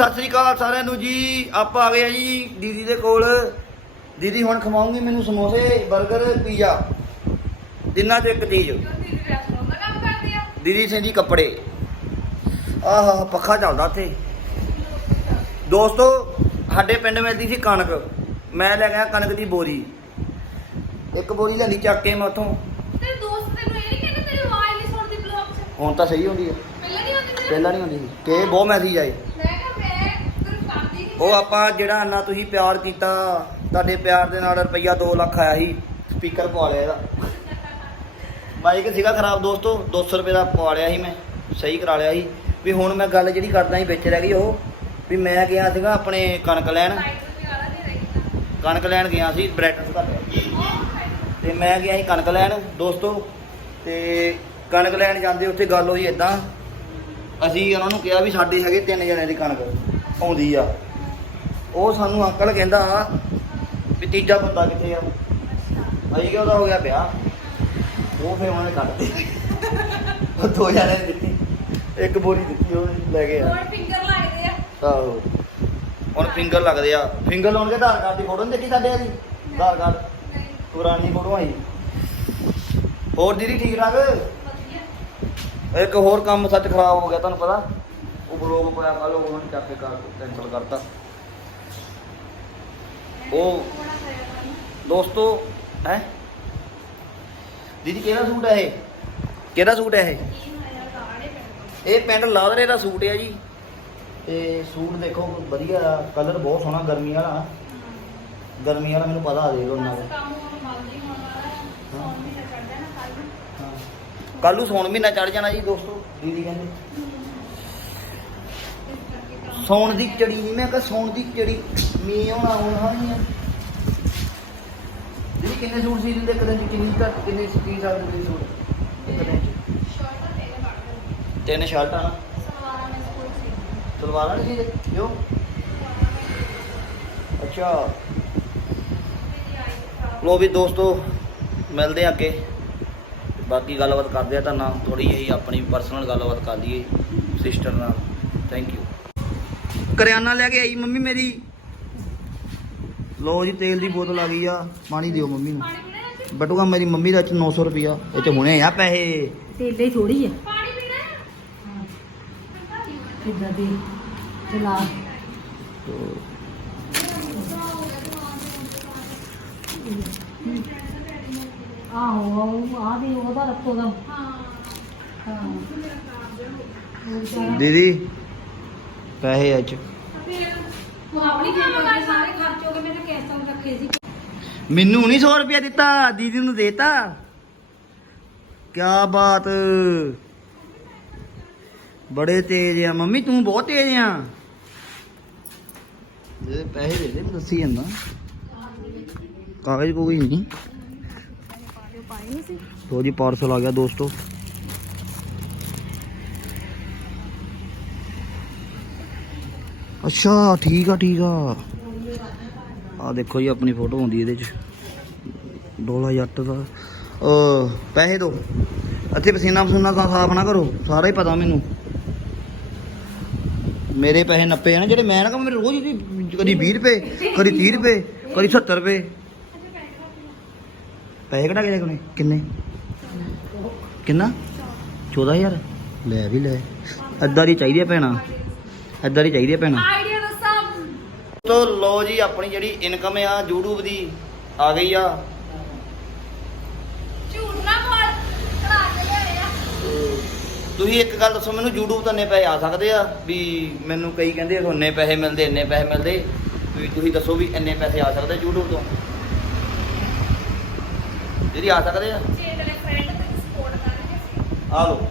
ਸਤਿ ਸ੍ਰੀ ਅਕਾਲ ਸਾਰਿਆਂ ਨੂੰ ਜੀ। ਆਪਾਂ ਆ ਗਏ ਆ ਜੀ ਦੀਦੀ ਦੇ ਕੋਲ। ਦੀਦੀ ਹੁਣ ਖਵਾਉਂਗੀ ਮੈਨੂੰ ਸਮੋਸੇ 버ਗਰ ਪੀਜ਼ਾ। ਤਿੰਨਾਂ ਚੋਂ ਇੱਕ ਚੀਜ਼। ਦੀਦੀ ਸਿੰਘ ਜੀ ਕੱਪੜੇ। ਆਹ ਪੱਖਾ ਚੱਲਦਾ ਇੱਥੇ। ਦੋਸਤੋ ਸਾਡੇ ਪਿੰਡ ਮਿਲਦੀ ਸੀ ਕਣਕ। ਮੈਂ ਲੈ ਗਿਆ ਕਣਕ ਦੀ ਬੋਰੀ। ਇੱਕ ਬੋਰੀ ਲੈਂਦੀ ਚੱਕ ਕੇ ਮੈਂ ਉੱਥੋਂ। ਹੁਣ ਤਾਂ ਸਹੀ ਹੁੰਦੀ ਹੈ ਪਹਿਲਾਂ ਨਹੀਂ ਹੁੰਦੀ ਸੀ। ਕਿ ਬਹੁਤ ਮੈਸੇਜ ਆਏ। ਉਹ ਆਪਾਂ ਜਿਹੜਾ ਨਾ ਤੁਸੀਂ ਪਿਆਰ ਕੀਤਾ, ਤੁਹਾਡੇ ਪਿਆਰ ਦੇ ਨਾਲ ਰੁਪਈਆ 2 ਲੱਖ ਆਇਆ ਸੀ ਸਪੀਕਰ ਪਵਾ ਲਿਆ ਇਹਦਾ। ਮਾਈਕ ਸੀਗਾ ਖਰਾਬ ਦੋਸਤੋ 200 ਰੁਪਏ ਦਾ ਪਵਾ ਲਿਆ ਸੀ ਮੈਂ, ਸਹੀ ਕਰਾ ਲਿਆ ਸੀ। ਵੀ ਹੁਣ ਮੈਂ ਗੱਲ ਜਿਹੜੀ ਕਰਦਾ ਸੀ ਵਿੱਚ ਰਹਿ ਗਈ ਉਹ, ਵੀ ਮੈਂ ਗਿਆ ਸੀਗਾ ਆਪਣੇ ਕਣਕ ਲੈਣ। ਕਣਕ ਲੈਣ ਗਿਆ ਸੀ, ਬ੍ਰੈਡ ਤੇ ਮੈਂ ਗਿਆ ਸੀ ਕਣਕ ਲੈਣ, ਦੋਸਤੋ, ਤੇ ਕਣਕ ਲੈਣ ਜਾਂਦੇ ਉੱਥੇ ਗੱਲ ਹੋਈ ਇਦਾਂ ਅਸੀਂ ਉਹਨਾਂ ਨੂੰ ਕਿਹਾ ਵੀ ਸਾਡੇ ਹੈਗੇ ਤਿੰਨ ਜਣੇ ਦੀ ਕਣਕ ਆਉਂਦੀ ਆ। ਉਹ ਸਾਨੂੰ ਅੰਕਲ ਕਹਿੰਦਾ ਵੀ ਤੀਜਾ ਬੰਦਾ ਕਿੱਥੇ ਆ? ਅਸੀਂ ਕਿਹਾ ਉਹਦਾ ਹੋ ਗਿਆ ਵਿਆਹ। ਉਹ ਫਿਰ ਉਹਨਾਂ ਨੇ ਕੱਢਦੇ ਉਹ ਦੋ ਜਣੇ ਦਿੱਤੀ। ਇੱਕ ਬੋਰੀ ਦਿੱਤੀ ਉਹ ਲੈ ਕੇ ਆ। ਆਹੋ। ਹੁਣ ਫਿੰਗਰ ਲੱਗਦੇ ਆ। ਫਿੰਗਰ ਲਾਉਣਗੇ ਆਧਾਰ ਕਾਰਡ ਦੀ ਫੋਟੋ ਨਹੀਂ ਦੇਖੀ ਸਾਡੇ ਆ ਜੀ ਆਧਾਰ ਕਾਰਡ? ਪੁਰਾਣੀ ਫੋਟੋ ਆਈ। ਹੋਰ ਦੀਦੀ ਠੀਕ ਠਾਕ? ਇੱਕ ਹੋਰ ਕੰਮ ਸੱਚ ਖਰਾਬ ਹੋ ਗਿਆ ਤੁਹਾਨੂੰ ਪਤਾ? ਉਹ ਬਲੌਗ ਪਾਇਆ ਕੱਲ ਉਹਨਾਂ ਨੇ ਚੱਕ ਕੇ ਕਰ ਕੈਂਸਲ ਕਰਤਾ। ਉਹ ਦੋਸਤੋ, ਹੈ? ਦੀਦੀ, ਕਿਹੜਾ ਸੂਟ ਹੈ ਇਹ? ਕਿਹੜਾ ਸੂਟ ਹੈ ਇਹ? ਇਹ ਪਿੰਡ ਲਾਦਰੇ ਦਾ ਸੂਟ ਹੈ ਜੀ। ਤੇ ਸੂਟ ਦੇਖੋ, ਵਧੀਆ ਕਲਰ ਬਹੁਤ ਸੋਹਣਾ, ਗਰਮੀ ਵਾਲਾ। ਗਰਮੀ ਵਾਲਾ ਮੈਨੂੰ ਪਤਾ ਆ ਜਾਏਗਾ ਉਹਨਾਂ ਦਾ। ਕੱਲ ਨੂੰ ਸੌਣ ਮਹੀਨਾ ਚੜ ਜਾਣਾ ਜੀ ਦੋਸਤੋ, ਦੀਦੀ ਕਹਿੰਦੇ। ਸੌਣ ਦੀ ਚੜੀ ਨਹੀਂ ਮੈਂ ਕਿਹਾ ਸੌਣ ਦੀ ਚੜੀ, ਮੀਂਹ ਆਉਣਾ ਆਉਣਾ ਨਹੀਂ ਆ। ਦੀਦੀ ਕਿੰਨੇ ਸੂਟ ਸੀ ਦਿੰਦੇ ਕਦੇ ਕਿੰਨੀ ਤੱਕ ਕਿੰਨੇ ਕੀ ਸਕਦੇ ਤੁਸੀਂ ਸੂਟ? ਇੱਕ ਦਿਨ ਚ। ਤਿੰਨ ਸ਼ਰਟਾਂ ਨਾ? ਸਲਵਾਰਾਂ ਨਹੀਂ ਸੀ ਕਿਉਂ? ਅੱਛਾ। ਲੋ ਵੀ ਦੋਸਤੋ, ਮਿਲਦੇ ਆ ਅੱਗੇ। ਬਾਕੀ ਗੱਲਬਾਤ ਕਰਦੇ ਆ ਤਾਂ ਨਾ ਥੋੜੀ ਜਿਹੀ ਆਪਣੀ ਪਰਸਨਲ ਗੱਲਬਾਤ ਕਰ ਲਈਏ ਸਿਸਟਰ ਨਾਲ। ਥੈਂਕ ਯੂ ਕਰਿਆਨਾ ਲੈ ਕੇ ਆਈ ਮੰਮੀ ਮੇਰੀ। ਲੋ ਜੀ ਤੇਲ ਦੀ ਬੋਤਲ ਆ ਗਈ ਆ ਪਾਣੀ ਦਿਓ ਮੰਮੀ ਨੂੰ। ਬਟੂਆ ਮੇਰੀ ਮੰਮੀ ਦਾ ਚ 900 ਰੁਪਿਆ ਇਹ ਚ ਹੁਣੇ ਆ ਪੈਸੇ। ਤੇਲੇ ਥੋੜੀ ਹੈ? ਕਿੱਦਾਂ ਦੀ ਚਲਾ। ਆਹੋ ਆ ਵੀ ਉਹਦਾ ਰੱਖੋ ਦਾ ਹਾਂ। ਦੀਦੀ ਪੈਸੇ ਅੱਜ ਤੂੰ ਆਪਣੀ ਜੇਬ ਤੋਂ ਸਾਰੇ ਖਰਚੋ ਕੇ ਮੈਨੂੰ ਕਿਸ ਤਰ੍ਹਾਂ ਰੱਖੇ ਸੀ। ਮੈਨੂੰ ਨਹੀਂ 100 ਰੁਪਿਆ ਦਿੱਤਾ ਦੀਦੀ ਨੂੰ ਦੇਤਾ। ਕੀ ਬਾਤ। ਬੜੇ ਤੇਜ਼ ਆ। ਮੰਮੀ ਤੂੰ ਬਹੁਤ ਤੇਜ਼ ਆ। ਦੇ ਪੈਸੇ ਦੇ ਦੇ ਦੱਸੀ ਜਾਂਦਾ। ਕਾਗਜ਼ ਕੋਈ ਨਹੀਂ ਲੋ ਜੀ ਪਾਰਸਲ ਆ ਗਿਆ ਦੋਸਤੋ। ਅੱਛਾ, ਠੀਕ ਆ ਠੀਕ ਆ। ਆ ਦੇਖੋ ਜੀ, ਆਪਣੀ ਫੋਟੋ ਆਉਂਦੀ ਇਹਦੇ ਚ। ਡੋਲਾ ਜੱਟ ਦਾ। ਪੈਸੇ ਦੋ। ਇੱਥੇ ਪਸੀਨਾ ਪਸੂਨਾ ਤਾਂ ਸਾਫ਼ ਨਾ ਕਰੋ, ਸਾਰਾ ਹੀ ਪਤਾ ਮੈਨੂੰ। ਮੇਰੇ ਪੈਸੇ ਨੱਪੇ ਆ ਨਾ, ਜਿਹੜੇ ਮੈਂ ਨਾ ਕਹਾਂ ਮੇਰੇ ਰੋਜ਼ ਦੀ ਕਦੀ 20 ਰੁਪਏ, ਕਦੀ 30 ਰੁਪਏ, ਕਦੀ 70 ਰੁਪਏ। ਪੈਸੇ ਕਢਾ ਕੇ ਕੋਨੇ? ਕਿੰਨੇ? ਕਿੰਨਾ? 14000 ਲੈ ਵੀ ਲੈ। ਅੱਧਾ ਦੀ ਚਾਹੀਦੀ ਆ ਭੈਣਾ। ਅੱਧਾ ਦੀ ਚਾਹੀਦੀ ਆ ਭੈਣਾ। ਆਈਡੀਆ ਦੱਸਾਂ। ਤੋ ਲੋ ਜੀ ਆਪਣੀ ਜਿਹੜੀ ਇਨਕਮ ਆ YouTube ਦੀ ਆ ਗਈ ਆ। ਝੂਠ ਨਾ ਬੋਲ ਕਢਾ ਕੇ ਲਿਆਇਆ ਤੁਸੀਂ ਇੱਕ ਗੱਲ ਦੱਸੋ ਮੈਨੂੰ YouTube ਤੋਂ ਇੰਨੇ ਪੈਸੇ ਆ ਸਕਦੇ ਆ? ਵੀ ਮੈਨੂੰ ਕਈ ਕਹਿੰਦੇ ਆ, ਇੰਨੇ ਪੈਸੇ ਮਿਲਦੇ ਇੰਨੇ ਪੈਸੇ ਮਿਲਦੇ। ਵੀ ਤੁਸੀਂ ਦੱਸੋ ਵੀ ਇੰਨੇ ਪੈਸੇ ਆ ਸਕਦੇ YouTube ਤੋਂ? ਜਿਹੜੀ ਆ ਸਕਦੇ ਆ। ਜੇ ਤੇਰੇ ਫਰੈਂਡ ਤੇ ਸਪੋਰਟ ਕਰਨਗੇ। ਆ ਲੋ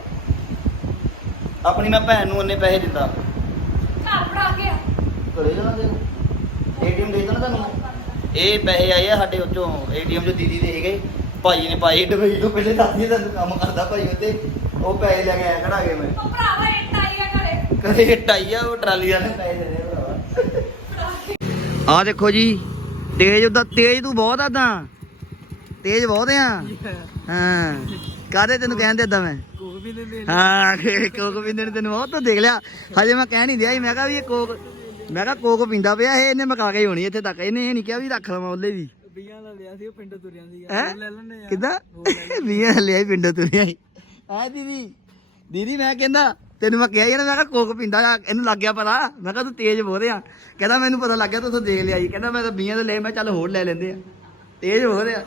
ਆਪਣੀ ਮੈਂ ਭੈਣ ਨੂੰ ਇੰਨੇ ਪੈਸੇ ਦਿੱਤਾ। ਘਰ ਫੜਾ ਕੇ ਘਰੇ ਜਾਣਾ ਦੇ ਏਟੀਐਮ ਦੇ ਦੇਣਾ ਤੁਹਾਨੂੰ ਇਹ ਪੈਸੇ ਆਏ ਆ ਸਾਡੇ ਉੱਚੋਂ। ਏਟੀਐਮ ਜੋ ਦੀਦੀ ਦੇ ਹੈਗੇ ਭਾਈ ਨੇ ਪਾਈ ਡਬਈ ਤੋਂ। ਪਹਿਲੇ ਦੱਸਦੀ ਤੁਹਾਨੂੰ ਕੰਮ ਕਰਦਾ ਭਾਈ ਉੱਤੇ। ਉਹ ਪੈਸੇ ਲੈ ਕੇ ਆਇਆ ਕਢਾ ਕੇ ਮੈਂ। ਉਹ ਭਰਾਵਾ ਇੱਟ ਆਈ ਆ ਘਰੇ। ਕਰੇ ਟਾਈ ਆ ਉਹ ਟਰਾਲੀ ਵਾਲੇ ਪੈਸੇ ਦੇ ਦੇ ਭਰਾਵਾ। ਆ ਦੇਖੋ ਜੀ। ਤੇਜ ਉਹਦਾ ਤੇਜ ਤੂੰ ਬਹੁਤ ਆ ਤਾਂ ਤੇਜ ਬਹੁਤ ਆ। ਹਾਂ। ਕਾਦੇ ਤੈਨੂੰ ਕਹਿੰਦੇ ਏਦਾਂ ਮੈਂ? ਹਾਂ ਕੋਕ ਵੀ ਨੇ ਤੈਨੂੰ ਬਹੁਤ ਤੋਂ ਦੇਖ ਲਿਆ। ਹਜੇ ਮੈਂ ਕਹਿ ਨਹੀਂ ਦਿਆ ਸੀ ਮੈਂ ਕਿਹਾ ਵੀ ਇਹ ਕੋਕ ਮੈਂ ਕਿਹਾ ਕੋਕ ਪੀਂਦਾ ਪਿਆ ਇਹ ਇਹਨੇ ਮਕਾ ਕੇ ਹੀ ਹੋਣੀ ਇੱਥੇ ਤੱਕ ਇਹਨੇ ਇਹ ਨਹੀਂ ਕਿਹਾ ਵੀ ਰੱਖ ਲਵਾਂ ਉਹਲੇ ਵੀ ਬੀਆਂ ਨਾਲ ਲਿਆ ਸੀ ਉਹ ਪਿੰਡ ਤੁਰਿਆਂ ਦੀ ਹੈਂ? ਲੈ ਲੈਣੇ ਆ। ਕਿੱਦਾਂ? ਵੀਆਂ ਲਿਆ ਪਿੰਡੋਂ ਤੁਰਿਆ ਸੀ ਆ ਦੀਦੀ ਦੀਦੀ ਮੈਂ ਕਹਿੰਦਾ ਤੈਨੂੰ ਮੈਂ ਕਿਹਾ ਯਾਰ ਮੈਂ ਕਿਹਾ ਕੋਕ ਪੀਂਦਾ ਇਹਨੂੰ ਲੱਗ ਗਿਆ ਪਤਾ। ਮੈਂ ਕਿਹਾ ਤੂੰ ਤੇਜ਼ ਬੋਲ ਰਿਹਾ। ਕਹਿੰਦਾ ਮੈਨੂੰ ਪਤਾ ਲੱਗ ਗਿਆ ਤੂੰ ਉੱਥੋਂ ਦੇਖ ਲਿਆ ਜੀ। ਕਹਿੰਦਾ ਮੈਂ ਤਾਂ ਦੇ ਲੈ ਮੈਂ ਚੱਲ ਹੋਰ ਲੈ ਲੈਂਦੇ ਆ। ਤੇਜ਼ ਬੋਲ ਰਿਹਾ।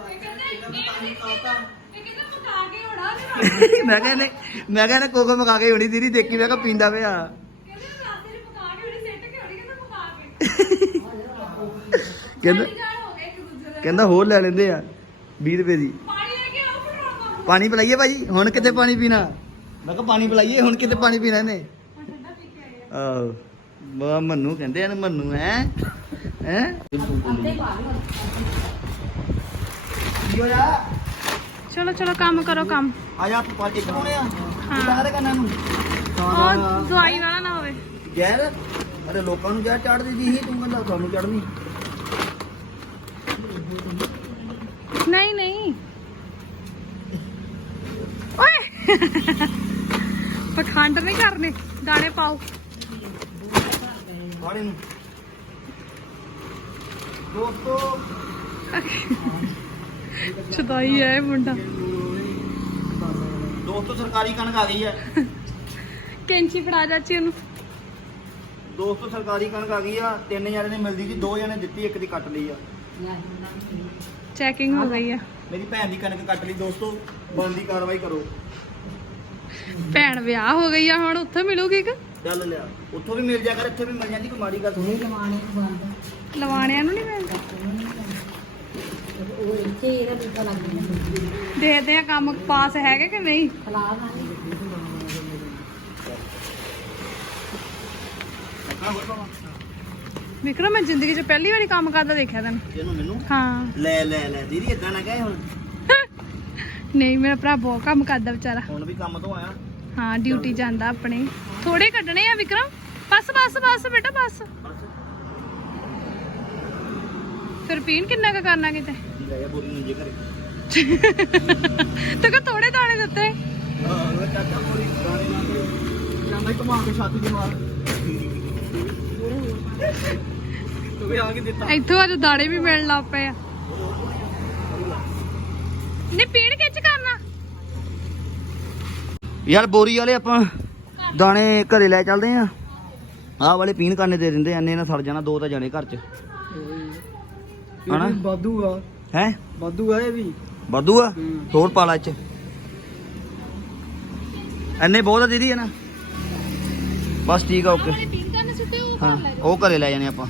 ਮੈਂ ਕਿਹਾ ਇਹਨੇ ਮੈਂ ਕਿਹਾ ਇਹਨੇ ਕੋਕ ਮਕਾ ਕੇ ਹੋਣੀ ਦੀਦੀ ਦੇਖੀ ਮੈਂ ਕਿਹਾ ਪੀਂਦਾ ਪਿਆ। ਕਹਿੰਦਾ ਕਹਿੰਦਾ ਹੋਰ ਲੈ ਲੈਂਦੇ ਆ 20 ਰੁਪਏ ਦੀ। ਪਾਣੀ ਪਿਲਾਈਏ ਭਾਜੀ ਹੁਣ ਕਿੱਥੇ ਪਾਣੀ ਪੀਣਾ? ਮੈਂ ਕਿਹਾ ਪਾਣੀ ਪਿਲਾਈਏ ਹੁਣ ਕਿੱਥੇ ਪਾਣੀ ਪੀਣਾ ਇਹਨੇ? ਆਹ ਬਾ ਮੰਨੂ ਕਹਿੰਦੇ ਆ ਮੰਨੂ ਹੈ ਹੈ। ਚਲੋ ਚਲੋ ਕੰਮ ਕਰੋ ਕੰਮ। ਆ ਜਾ ਪਾਰਟੀ ਕਰਾਉਣੇ ਆ। ਹਾਂ। ਕਿਦਾਂ ਕਰਨਾ ਨੂੰ ਉਹ ਦਵਾਈ ਵਾਲਾ ਨਾ ਹੋਵੇ। ਜ਼ਹਿਰ? ਅਰੇ ਲੋਕਾਂ ਨੂੰ ਜ਼ਹਿਰ ਚੜਦੀ ਸੀ ਤੂੰ ਕਹਿੰਦਾ ਤੁਹਾਨੂੰ ਚੜਨੀ ਨਹੀਂ ਨਹੀਂ। ਓਏ! ਪਖੰਡ ਨਹੀਂ ਕਰਨੇ। ਦਾਣੇ ਪਾਓ। ਫਾੜੇ ਨੂੰ ਦੋਸਤੋ। ਚਦਾਈ ਹੈ ਇਹ ਮੁੰਡਾ। ਦੋਸਤੋ ਸਰਕਾਰੀ ਕਣਕ ਆ ਗਈ ਹੈ। ਕੈਂਚੀ ਫੜਾ ਚਾਚੀ ਉਹਨੂੰ। ਦੋਸਤੋ ਸਰਕਾਰੀ ਕਣਕ ਆ ਗਈ ਆ ਤਿੰਨ ਜਣੇ ਨੇ ਮਿਲਦੀ ਸੀ ਦੋ ਜਣੇ ਦਿੱਤੀ ਇੱਕ ਦੀ ਕੱਟ ਲਈ ਆ। ਚੈਕਿੰਗ ਹੋ ਗਈ ਆ। ਮੇਰੀ ਭੈਣ ਦੀ ਕਣਕ ਕੱਟ ਲਈ ਦੋਸਤੋ ਬਣਦੀ ਕਾਰਵਾਈ ਕਰੋ। ਭੈਣ ਵਿਆਹ ਹੋ ਗਈ ਆ ਹੁਣ ਉੱਥੇ ਮਿਲੂਗੀ ਕਿ? ਚੱਲ ਲਿਆ ਉੱਥੋਂ ਵੀ ਮਿਲ ਜਾ ਕਰ ਇੱਥੇ ਵੀ ਮਿਲ ਜਾਂਦੀ ਕੋਈ ਮਾੜੀ ਗੱਲ ਸੁਣੀ ਲਵਾਣਿਆਂ ਨੂੰ ਨਹੀਂ ਮਿਲਦਾ। ਦੇਖਦੇ ਆ ਕੰਮ ਪਾਸ ਹੈਗੇ ਕਿ ਨਹੀਂ? ਵਿਕਰਮ ਮੈਂ ਜ਼ਿੰਦਗੀ 'ਚ ਪਹਿਲੀ ਵਾਰੀ ਕੰਮ ਕਰਦਾ ਦੇਖਿਆ ਤੈਨੂੰ। ਇਹਨੂੰ ਮੈਨੂੰ? ਹਾਂ। ਲੈ ਲੈ ਲੈ ਦੀਦੀ ਇਦਾਂ ਨਾ ਕਹੇ ਹੁਣ। ਨਹੀਂ ਮੇਰਾ ਭਰਾ ਬਹੁਤ ਕੰਮ ਕਰਦਾ ਵਿਚਾਰਾ। ਹੁਣ ਵੀ ਕੰਮ ਤੋਂ ਆਇਆ। ਹਾਂ ਡਿਊਟੀ ਜਾਂਦਾ ਆਪਣੇ। ਥੋੜੇ ਕੱਢਣੇ ਆ ਵਿਕਰਮ। ਬਸ ਬਸ ਬਸ ਬੇਟਾ ਬਸ। ਫਿਰ ਪੀਣ ਕਿੰਨਾ ਕੁ ਕਰਨਾ ਕਿਤੇ? ਲੈ ਜਾ ਬੋਰੀ ਨੂੰ ਜੇ ਘਰੇ। ਤੇ ਕੋ ਥੋੜੇ ਦਾਣੇ ਦਿੱਤੇ? ਹਾਂ ਉਹ ਚਾਚਾ ਬੋਰੀ ਗਾਣੇ ਲਾ ਕੇ। ਜਾਂਦਾ ਹੀ ਘੁਮਾ ਕੇ ਛਾਤੀ ਦੀ ਮਾਰ। ਤੂੰ ਵੀ ਆ ਕੇ ਦਿੱਤਾ। ਇੱਥੋਂ ਅੱਜ ਦਾਣੇ ਵੀ ਮਿਲਣ ਲੱਗ ਪਏ ਆ। ਨਹੀਂ ਪੀਣ ਕਿੱਚ ਕਰਨਾ? ਯਾਰ ਬੋਰੀ ਵਾਲੇ ਆਪਾਂ ਦਾਣੇ ਘਰੇ ਲੈ ਚੱਲਦੇ ਆ। ਆਹ ਵਾਲੇ ਪੀਣ ਕਰਨੇ ਦੇ ਦਿੰਦੇ ਐਨੇ ਨਾਲ ਸੜ ਜਾਣਾ ਦੋ ਤਾਂ ਜਾਣੇ ਘਰ ਚ। ਹਨਾ? ਵਾਧੂ ਆ। ਹੈ? ਵਾਧੂ ਆ ਇਹ ਵੀ। ਵਾਧੂ ਆ? ਹੂੰ। ਹੋਰ ਚ। ਐਨੇ ਬਹੁਤ ਆ ਹੈ ਨਾ ਬਸ ਠੀਕ ਆ ਓਕੇ। ਉਹ ਘਰੇ ਲੈ ਜਾਣੇ ਆਪਾਂ।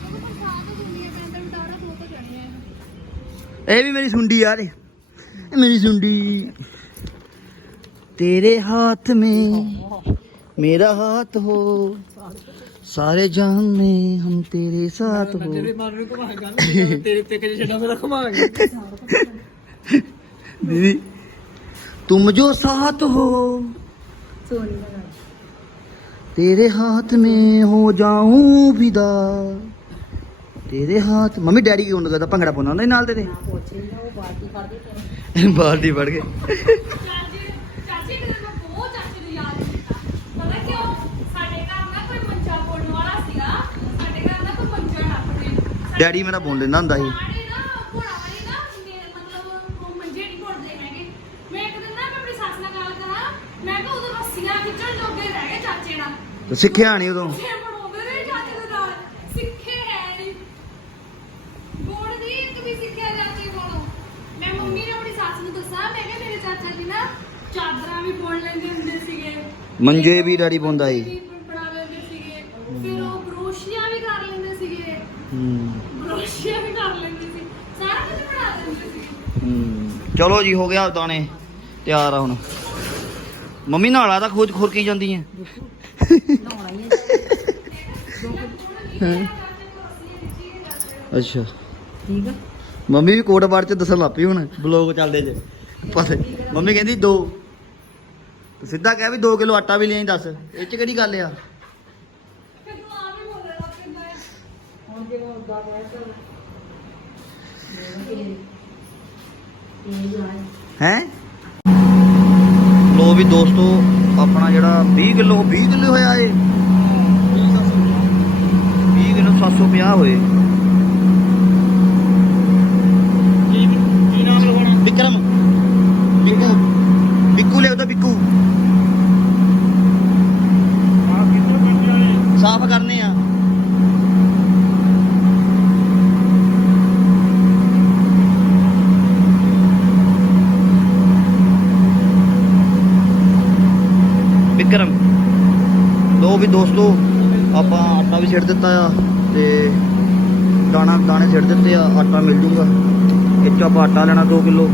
ਇਹ ਵੀ ਮੇਰੀ ਸੁੰਡੀ ਯਾਰ ਇਹ ਮੇਰੀ ਸੁੰਡੀ। ਤੇਰੇ ਹੱਥ ਮੇ ਮੇਰਾ ਹੱਥ ਹੋ। सारे जहां में हम तेरे साथ हो ਤੇਰੇ ਮਨ ਨੂੰ ਘੁਮਾਏਗਾ ਤੇਰੇ ਤੇ ਕਿਹੜੇ ਛੱਡਾਂ ਮੇਰਾ ਘੁਮਾਏਗਾ दीदी तुम जो साथ हो तेरे हाथ में हो जाऊं विदा तेरे हाथ मम्मी डैडी की करदा ਭੰਗੜਾ ਪਾਉਣਾ ਹੁੰਦਾ ਸੀ ਨਾਲ ਤੇਰੇ ਬਾਲਟੀ ਫੜ ਕੇ ਮੇਰੇ ਚਾਚਾ ਜੀ ਨਾ ਚਾਦਰਾਂ ਵੀ ਬੁਣ ਲੈਂਦੇ ਹੁੰਦੇ ਸੀਗੇ ਮੰਜੇ ਵੀ ਡੈਡੀ ਪਾਉਂਦਾ ਸੀ। ਹੂੰ ਬਰੋਸ਼ੀਆਂ ਵੀ ਕਰ ਲੈਂਦੇ ਸੀ। ਸਾਰਾ ਕੁਝ ਬਣਾ ਲੈਂਦੇ ਸੀ। ਹੂੰ। ਚਲੋ ਜੀ ਹੋ ਗਿਆ ਦਾਣੇ। ਤਿਆਰ ਆ ਹੁਣ। ਮੰਮੀ ਨਾਲਾ ਤਾਂ ਖੋਜ ਖੁਰਕੀ ਜਾਂਦੀ ਹੈ ਹੈਂ? ਅੱਛਾ। ਠੀਕ ਆ। ਮੰਮੀ ਵੀ ਕੋਟ ਬਾੜ ਚ ਦੱਸਣ ਲੱਪੀ ਹੁਣ। ਬਲੌਗ ਚੱਲਦੇ ਜੇ। ਪਤਾ ਮੰਮੀ ਕਹਿੰਦੀ ਦੋ। ਸਿੱਧਾ ਕਹਿ ਵੀ 2 ਕਿਲੋ ਆਟਾ ਵੀ ਲਿਆਈ ਦੱਸ। ਇਹ ਚ ਕਿਹੜੀ ਗੱਲ ਆ ਫਿਰ ਤੂੰ ਆਪ ਹੀ ਬੋਲਣਾ ਪੈਂਦਾ ਹੈ ਹੁਣ ਜੇ ਉਹ ਦਾ ਬੈਠ ਹੈ? ਲੋ ਵੀ ਦੋਸਤੋ ਆਪਣਾ ਜਿਹੜਾ 20 ਕਿਲੋ 20 ਕਿਲੋ ਹੋਇਆ ਏ 20 ਕਿਲੋ 750 ਹੋਏ। ਕੀ ਕੀ ਨਾਮ ਲਗਾਉਣਾ ਵਿਕਰਮ ਬਿੱਕੂ ਬਿੱਕੂ ਲਿਖ ਦੋ ਬਿੱਕੂ ਆ ਕਿੱਥੇ ਬੰਦੇ ਵਾਲੇ ਸਾਫ਼ ਕਰਨੇ ਆ ਵਿਕਰਮ ਲੋ ਵੀ ਦੋਸਤੋ ਆਪਾਂ ਆਟਾ ਵੀ ਛੱਡ ਦਿੱਤਾ ਆ ਤੇ ਦਾਣਾ ਦਾਣੇ ਛਿੜ ਦਿੱਤੇ ਆ, ਆਟਾ ਮਿਲ ਜੂਗਾ। ਇਹ 'ਚ ਆਪਾਂ ਆਟਾ ਲੈਣਾ 2 ਕਿਲੋ।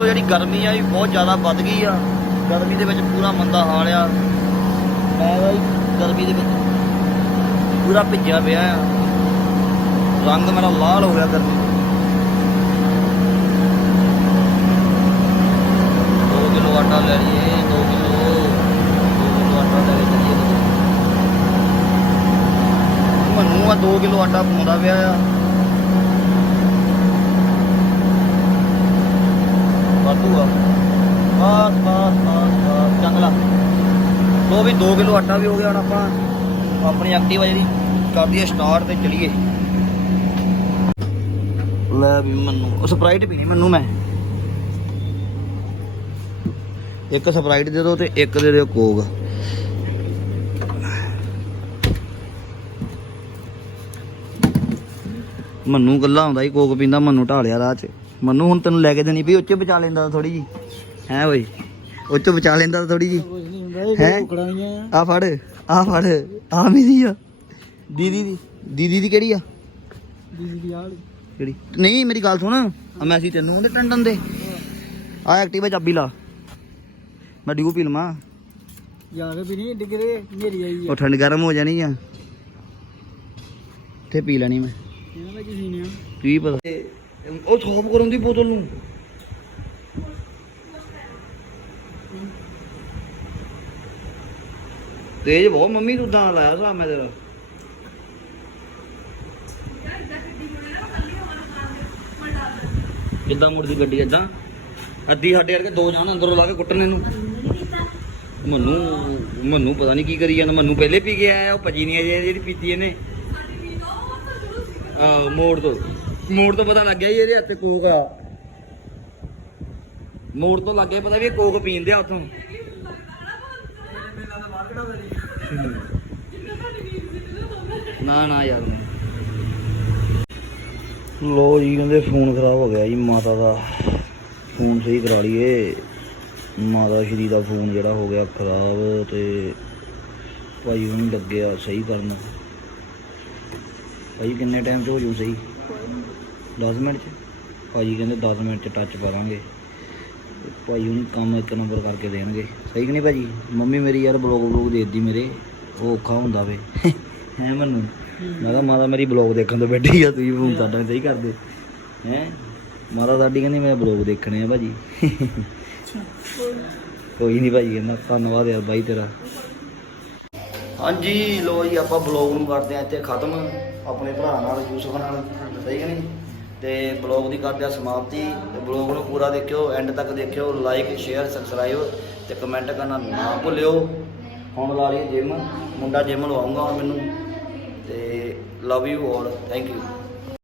ਜਿਹੜੀ ਗਰਮੀ ਆ ਵੀ ਬਹੁਤ ਜ਼ਿਆਦਾ ਵੱਧ ਗਈ ਆ। ਗਰਮੀ ਦੇ ਵਿੱਚ ਪੂਰਾ ਮੰਦਾ ਹਾਲ ਆ। ਮੈਂ ਬਾਈ ਗਰਮੀ ਦੇ ਵਿੱਚ ਪੂਰਾ ਭਿੱਜਿਆ ਪਿਆ ਆ। ਰੰਗ ਮੇਰਾ ਲਾਲ ਹੋ ਗਿਆ ਗਰਮੀ ਦੋ ਕਿਲੋ ਆਟਾ ਲੈ ਲਈਏ 2 ਕਿਲੋ 2 ਕਿਲੋ ਆਟਾ ਲੈ ਕੇ ਚੱਲੀਏ ਆ 2 ਕਿਲੋ ਆਟਾ ਪਾਉਂਦਾ ਪਿਆ ਆ। ਵਾਧੂ ਆ। ਬਸ ਬਸ ਬਸ ਬਸ ਚੰਗਲਾ ਲੋ। ਵੀ 2 ਕਿਲੋ ਆਟਾ ਵੀ ਹੋ ਗਿਆ ਹੁਣ ਆਪਾਂ ਆਪਣੀ ਐਕਟਿਵਾ ਜਿਹੜੀ। ਕਰ ਦਈਏ ਸਟਾਰਟ ਤੇ ਚਲੀਏ। ਲੈ ਵੀ ਮੈਨੂੰ ਸਪਰਾਈਟ ਪੀਣੀ ਮੈਨੂੰ ਮੈਂ। ਇੱਕ ਸਪਰਾਈਟ ਦੇ ਦਿਓ ਤੇ ਇੱਕ ਦੇ ਦਿਓ ਕੋਕ ਮੰਨੂ ਗੱਲਾਂ ਆਉਂਦਾ ਹੀ ਕੋਕ ਪੀਂਦਾ, ਮੰਨੂ ਢਾਲਿਆ ਰਾਹ 'ਚ। ਮੰਨੂ ਹੁਣ ਤੈਨੂੰ ਲੈ ਕੇ ਦੇਣੀ ਪਈ ਉੱਚੇ ਬਚਾ ਲੈਂਦਾ ਥੋੜੀ ਜੀ ਹੈ ਬਈ? ਉੱਚੇ ਬਚਾ ਲੈਂਦਾ ਥੋੜੀ ਜੀ ਕੁਝ ਨਹੀਂ ਹੁੰਦਾ ਇਹ ਹੈਂ? ਕੁਕੜਾਈਆਂ ਆ। ਫੜ ਆ ਫੜ ਆ ਮੇਰੀ ਆ। ਦੀਦੀ ਦੀ ਦੀਦੀ ਦੀ ਕਿਹੜੀ ਆ? ਦੀਦੀ ਦੀ ਆਲ ਕਿਹੜੀ? ਨਹੀਂ ਮੇਰੀ ਗੱਲ ਸੁਣ। ਆ ਮੈਂ ਅਸੀਂ ਤੈਨੂੰ ਉਹਦੇ ਟੰਡਨ ਦੇ। ਆ ਐਕਟਿਵਾ ਚਾਬੀ ਲਾ। ਮੈਂ ਡਿਊ ਪੀ ਲਵਾਂ। ਯਾਰ ਵੀ ਨਹੀਂ ਡਿਗਰੇ ਨੇਰੀ ਆਈ ਆ। ਉਹ ਠੰਡ ਗਰਮ ਹੋ ਜਾਣੀ ਆ। ਤੇ ਪੀ ਲੈਣੀ ਮੈਂ। ਇਹਨਾਂ ਦਾ ਕਿਸੇ ਨੇ ਕੀ ਪਤਾ। ਉਹ ਸੌਫ ਕਰਨ ਦੀ ਬੋਤਲ ਨੂੰ। ਤੇਜ ਬਹੁਤ, ਮੰਮੀ ਤੂੰ ਤਾਂ ਲਾਇਆ ਸਾਬ ਮੈਂ ਤੇਰਾ। ਕਿੱਦਾਂ ਮੁੜਦੀ ਗੱਡੀ ਏਦਾਂ? ਅੱਧੀ ਸਾਡੇ ਵਰਗੇ ਦੋ ਜਾਣ ਅੰਦਰੋਂ ਲਾ ਕੇ ਕੁੱਟਣ ਇਹਨੂੰ। ਮੰਨੂ ਮੰਨੂ ਪਤਾ ਨਹੀਂ ਕੀ ਕਰੀ ਜਾਂਦਾ, ਮੰਨੂ ਪਹਿਲੇ ਪੀ ਕੇ ਆਇਆ, ਉਹ ਭਜੀ ਨਹੀਂ ਅਜੇ ਜਿਹੜੀ ਪੀਤੀ ਇਹਨੇ। ਆਹ, ਮੋੜ ਤੋਂ ਮੋੜ ਤੋਂ ਪਤਾ ਲੱਗ ਗਿਆ ਜੀ ਇਹਦੇ ਹੱਥੇ ਕੋਕ ਆ। ਮੋੜ ਤੋਂ ਲੱਗ ਗਿਆ, ਪਤਾ ਵੀ ਇਹ ਕੋਕ ਪੀਂਦੇ ਆ ਉਥੋਂ। ਨਾ ਨਾ ਨਾ ਯਾਰ। ਲੋ ਜੀ, ਕਹਿੰਦੇ ਫੋਨ ਖਰਾਬ ਹੋ ਗਿਆ ਜੀ, ਮਾਤਾ ਦਾ। ਫੋਨ ਸਹੀ ਕਰਾ ਲਈਏ। ਮਾਤਾ ਸ਼੍ਰੀ ਦਾ ਫੋਨ ਜਿਹੜਾ ਹੋ ਗਿਆ ਖਰਾਬ ਤੇ ਭਾਈ ਹੁਣ ਲੱਗਿਆ ਸਹੀ ਕਰਨ। ਭਾਈ ਕਿੰਨੇ ਟਾਈਮ 'ਚ ਹੋ ਜੂ ਸਹੀ? 10 ਮਿੰਟ 'ਚ? ਭਾਜੀ ਕਹਿੰਦੇ 10 ਮਿੰਟ 'ਚ ਟੱਚ ਪਾ ਭਾਈ ਹੁਣ ਕੰਮ ਇੱਕ ਨੰਬਰ ਕਰਕੇ ਦੇਣਗੇ। ਸਹੀ ਕਿ ਨਹੀਂ ਭਾਜੀ? ਮੰਮੀ ਮੇਰੀ ਯਾਰ ਬਲੌਗ ਬਲੌਗ ਦੇਦੀ ਮੇਰੇ। ਉਹ ਔਖਾ ਹੁੰਦਾ ਵੇ। ਹੈ ਮੈਨੂੰ? ਮੈਂ ਕਿਹਾ ਮਾਤਾ ਮੇਰੀ ਬਲੌਗ ਦੇਖਣ ਤੋਂ ਬੈਠੀ ਆ, ਤੁਸੀਂ ਫੋਨ ਸਾਡਾ ਸਹੀ ਕਰਦੇ। ਹੈ? ਮਾਤਾ ਸਾਡੀ ਕਹਿੰਦੀ ਮੈਂ ਬਲੌਗ ਦੇਖਣੇ ਆ ਭਾਜੀ। ਕੋਈ ਨਹੀਂ ਭਾਜੀ, ਕਹਿੰਦਾ ਧੰਨਵਾਦ ਯਾਰ ਬਾਈ ਤੇਰਾ। ਹਾਂਜੀ ਲੋ ਜੀ, ਆਪਾਂ ਬਲੌਗ ਨੂੰ ਕਰਦੇ ਆ ਇੱਥੇ ਖਤਮ। ਆਪਣੇ ਭਰਾ ਨਾਲ, ਯੂਸਫ ਨਾਲ। ਸਹੀ ਕਿ ਨਹੀਂ? ਤੇ ਬਲੌਗ ਦੀ ਕਰਦੇ ਆ ਸਮਾਪਤੀ। ਤੇ ਬਲੌਗ ਨੂੰ ਪੂਰਾ ਦੇਖਿਓ ਐਂਡ ਤੱਕ ਦੇਖਿਓ ਲਾਈਕ ਸ਼ੇਅਰ ਸਬਸਕ੍ਰਾਈਬ ਤੇ ਕਮੈਂਟ ਕਰਨਾ ਨਾ ਭੁੱਲਿਓ। ਹੁਣ ਲਾ ਲਈ ਜਿਮ ਮੁੰਡਾ ਜਿਮ ਲਵਾਉਂਗਾ ਹੁਣ ਮੈਨੂੰ। ਤੇ love you all thank you